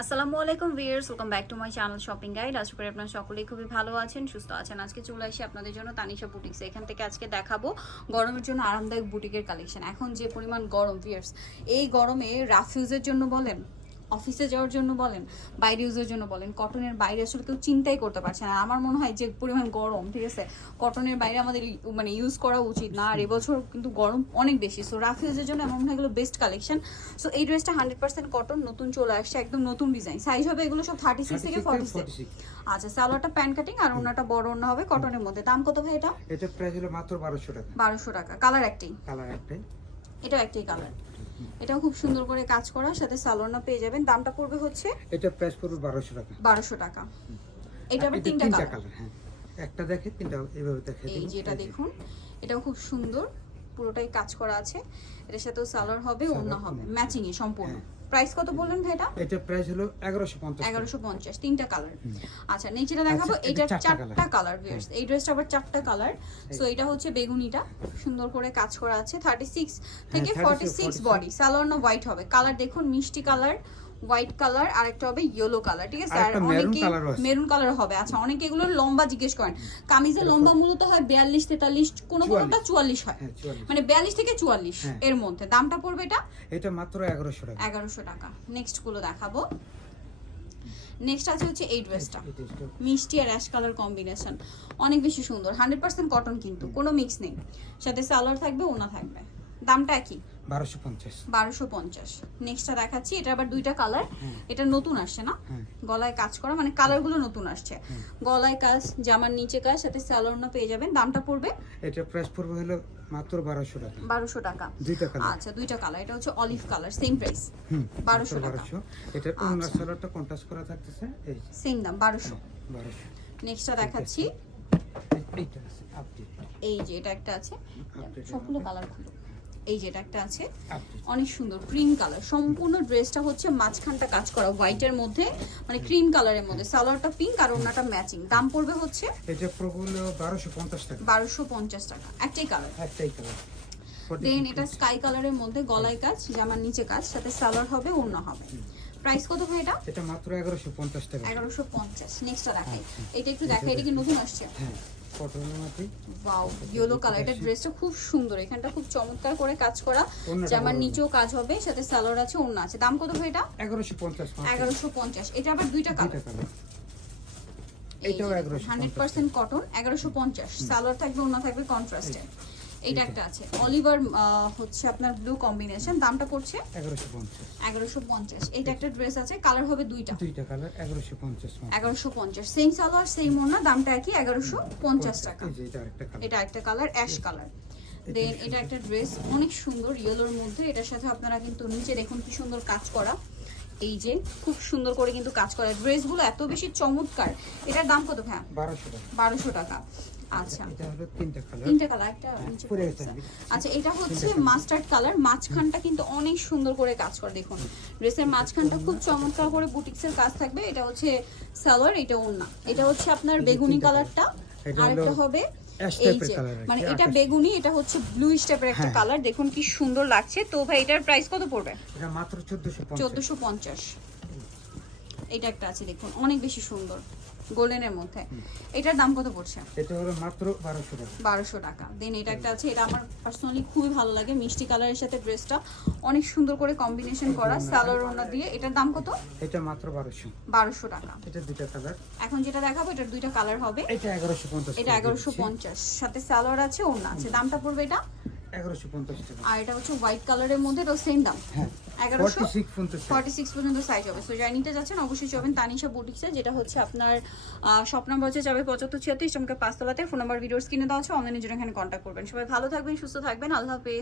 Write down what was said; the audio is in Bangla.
আসসালামু আলাইকুম viewers, welcome back to my channel shopping guide. আশা করি আপনারা সকলেই খুবই ভালো আছেন, সুস্থ আছেন। আজকে চলে আসি আপনাদের জন্য তানিশা বুটিক্স। এখান থেকে আজকে দেখাবো গরমের জন্য আরামদায়ক বুটিকের কালেকশন। এখন যে পরিমাণ গরম ভিউয়ার্স, এই গরমে রাফ ইউজের জন্য বলেন, অফিসে যাওয়ার জন্য বলেন, বাইরে ইউজের জন্য বলেন, কটনের বাইরে আসলে কেউ চিন্তাই করতে পারছে না। আমার মনে হয় যে পরিমাণ গরম, ঠিক আছে, কটনের বাইরে আমাদের মানে ইউজ করা উচিত না। আর এবছর কিন্তু গরম অনেক বেশি, সো রাফ ইউজের জন্য আমার মনে হয় এগুলো বেস্ট কালেকশন। সো এই ড্রেসটা 100% কটন, নতুন চলে আসছে, একদম নতুন ডিজাইন। সাইজ হবে এগুলো সব 36 থেকে 46। আচ্ছা, সালোয়ারটা প্যান্ট কাটিং আর ওনাটা বড় ওনা হবে কটনের মধ্যে। দাম কত ভাই এটা? এটা প্রাইস হলো মাত্র 1200 টাকা। 1200 টাকা। কালার একটাই? কালার একটাই। এটাও একটাই কালার। এটাও খুব সুন্দর করে কাজ করা, সাথে সালোয়ারটা পেয়ে যাবেন। দামটা পড়বে হচ্ছে এটা প্রাইস পড়বে 1200 টাকা। 1200 টাকা। এটা আবার তিনটা কালার। হ্যাঁ, একটা দেখে তিনটা এইভাবে দেখে দিই। এই যেটা দেখুন, এটাও খুব সুন্দর, পুরোটাই কাজ করা আছে। এটার সাথেও সালোয়ার হবে, ওড়না হবে, ম্যাচিং এ সম্পূর্ণ। প্রাইস কত বললেন ভাই এটা? এটা প্রাইস হলো 1150। 1150, তিনটা কালার। আচ্ছা, নিচেটা দেখাবো, এটা চারটা কালার ভিউয়ার্স। এই ড্রেসটা আবার চারটা কালার। সো এটা হচ্ছে বেগুনিটা, সুন্দর করে কাজ করা আছে। 36 থেকে 46 বডি। সালোয়ার না হোয়াইট হবে। কালার দেখুন, মিষ্টি কালার, হোয়াইট কালার, আর একটা হবে ইয়েলো কালার, ঠিক আছে। আর অনেকে মেরুন কালার হবে। আচ্ছা, অনেকে এগুলো লম্বা জিজ্ঞেস করেন। কামিজের লম্বা মূলত হয় 42, 43, কোনোটা 44 হয়, মানে 42 থেকে 44 এর মধ্যে। দামটা পড়বে এটা মাত্র 1100 টাকা। 1100 টাকা। নেক্সট গুলো দেখাবো। নেক্সট আছে হচ্ছে এই ড্রেসটা, মিষ্টি আর অ্যাশ কালার কম্বিনেশন, অনেক বেশি সুন্দর। 100% কটন, কিন্তু কোনো মিক্স নেই। সাথে সালোয়ার থাকবে, ওনা থাকবে। দামটা কি? 1250। 1250। নেক্সটটা দেখাচ্ছি, এটা আবার দুইটা কালার। এটা নতুন আসছে না, গলায় কাজ করা, মানে কালারগুলো নতুন আসছে। গলায় কাজ, জামার নিচে কাজ, সাথে সালোয়ারও পেয়ে যাবেন। দামটা পড়বে? এটা প্রাইস পড়বে হলো মাত্র 1200 টাকা। 1200 টাকা। দুইটা কালার। আচ্ছা, দুইটা কালার। এটা হচ্ছে অলিভ কালার, সেম প্রাইস 1200 টাকা। এটা ওনার সালোয়ারটা কন্ট্রাস্ট করা থাকতেছে, এই সেম দাম 1200। 1200। নেক্সটটা দেখাচ্ছি, এইটা আছে আপডেট। এই যে এটা একটা আছে, সবগুলো কালার খুলো। এই যে এটা একটা আছে, অনেক সুন্দর ক্রিম কালার। সম্পূর্ণ ড্রেসটা হচ্ছে মাঝখানটা কাজ করা হোয়াইটের মধ্যে, মানে ক্রিম কালারের মধ্যে। সালোয়ারটা পিঙ্ক আর ওড়নাটা ম্যাচিং। দাম পড়বে হচ্ছে এটা পড়বে হলো 1250 টাকা। 1250 টাকা। একটাই কালার। একটাই কালার। দেন এটা স্কাই কালারের মধ্যে, গলায় কাজ, জামার নিচে কাজ, সাথে সালোয়ার হবে, ওড়না হবে। প্রাইস কত ভাই এটা? এটা মাত্র 1150 টাকা। 1150। নেক্সটটা দেখাই, এটা একটু দেখাই। এটা কি নতুন আসছে? হ্যাঁ, কটনের মধ্যে। Wow, yellow colour. এটা ড্রেসটা খুব সুন্দর, এখানটা খুব চমৎকার করে কাজ করা। জামার নিচেও কাজ হবে, সাথে সালোয়ার আছে, ওড়না আছে। দাম কত ভাই এটা? 1150। 1150। এটা আবার দুইটা কালার। এটাও 1150। 100% কটন, 1150। সালোয়ার থাকবে, ওড়না থাকবে কন্ট্রাস্টে। এইটা একটা আছে অলিভার, হচ্ছে আপনার ব্লু কম্বিনেশন। দামটা পড়ছে 1150। 1150। এইটা একটা ড্রেস আছে, কালার হবে দুইটা কালার। 1150। 1150। সেম সালোয়ার, সেম ওড়না, দামটা একই, 1150 টাকা। এটা একটা কালার, অ্যাশ কালার। দেন এটা একটা ড্রেস, অনেক সুন্দর, ইয়েলোর মধ্যে। এটার সাথে আপনারা কিন্তু নিচে দেখুন কি সুন্দর কাজ করা, এই যে খুব সুন্দর করে কিন্তু কাজ করা। ড্রেসগুলো এত বেশি চমৎকার। এটার দাম কত ভাই? 1200 টাকা। 1200 টাকা। আচ্ছা, এটা হলো তিনটা কালার। তিনটা কালার, একটা নিচে পড়ে আছে। আচ্ছা, এটা হচ্ছে মাস্টার্ড কালার। মাঝখানটা কিন্তু অনেক সুন্দর করে কাজ করা, দেখুন ড্রেসের মাঝখানটা খুব চমৎকার করে বুটিক্সের কাজ থাকবে। এটা হচ্ছে সালোয়ার, এটা ওড়না। এটা হচ্ছে আপনার বেগুনি কালারটা, আর একটা হবে এই যে, মানে এটা বেগুনি, এটা হচ্ছে ব্লু স্টেপের একটা কালার। দেখুন কি সুন্দর লাগছে। তো ভাই এটার প্রাইস কত পড়বে? এটা মাত্র 1450। 1450। এটা একটা আছে, দেখুন অনেক বেশি সুন্দর, গোল্ডেনের মধ্যে। এটার দাম কত পড়ছে? এটা হলো মাত্র 1200 টাকা। 1200 টাকা। দেন এটা একটা আছে, এটা আমার পার্সোনালি খুবই ভালো লাগে, মিষ্টি কালারের সাথে ড্রেসটা অনেক সুন্দর করে কম্বিনেশন করা, সালোয়ার ওড়না দিয়ে। এটার দাম কত? এটা মাত্র 1200। 1200 টাকা। এটা দুইটা কালার। এখন যেটা দেখাবো, এটার দুইটা কালার হবে। এটা 1150। এটা 1150, সাথে সালোয়ার আছে, ওড়না আছে। দামটা পড়বে এটা 1150 টাকা। আর এটা হচ্ছে হোয়াইট কালারের মধ্যে, এটাও সেম দাম। হ্যাঁ, 46 পর্যন্ত সাইজ হবে। সো যারা নিতে যাচ্ছেন অবশ্যই যাবেন তানিশা বুটিক্সে, যেটা হচ্ছে আপনার শপ নাম্বার হচ্ছে যাবে 7576 চমকে 5 তলাতে। ফোন নাম্বার ভিডিওস কিনে দেওয়া আছে, অনলাইনে জন্য এখানে কন্ট্যাক্ট করবেন। সবাই ভালো থাকবেন, সুস্থ থাকবেন, আল্লাহ হাফেজ।